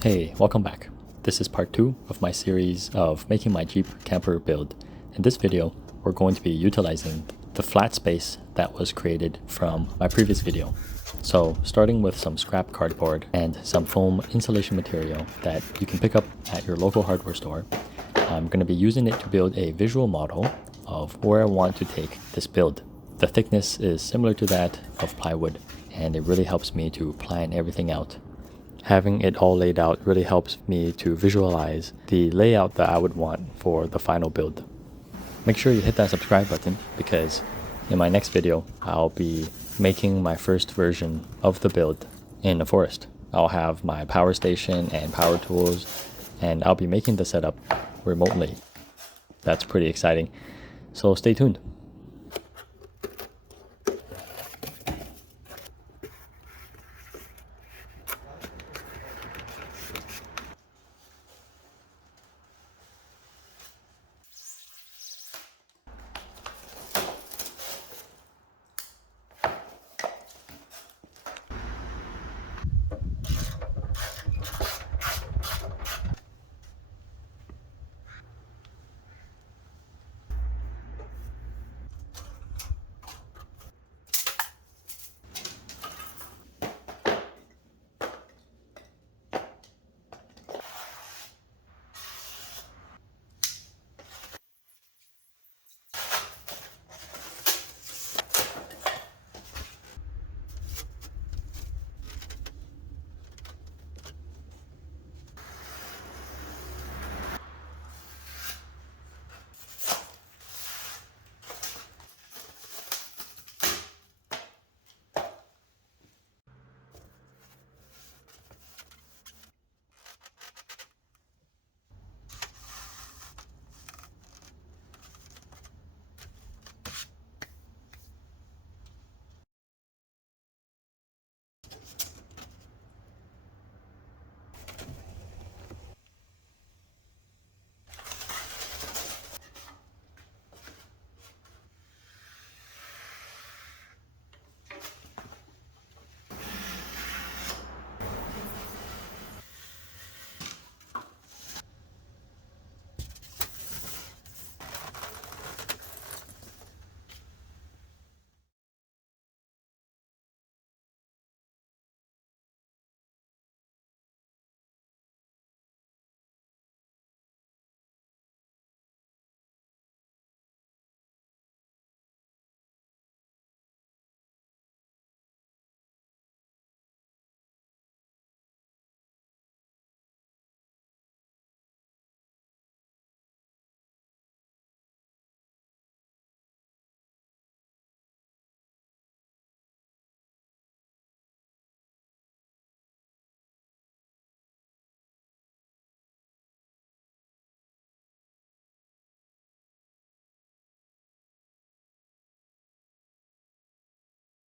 Hey, welcome back. This is part 2 of my series of making my Jeep camper build. In this video, we're going to be utilizing the flat space that was created from my previous video. So starting with some scrap cardboard and some foam insulation material that you can pick up at your local hardware store, I'm going to be using it to build a visual model of where I want to take this build. The thickness is similar to that of plywood, and it really helps me to plan everything out. Having it all laid out really helps me to visualize the layout that I would want for the final build. Make sure you hit that subscribe button because in my next video, I'll be making my first version of the build in a forest. I'll have my power station and power tools, and I'll be making the setup remotely. That's pretty exciting, so stay tuned.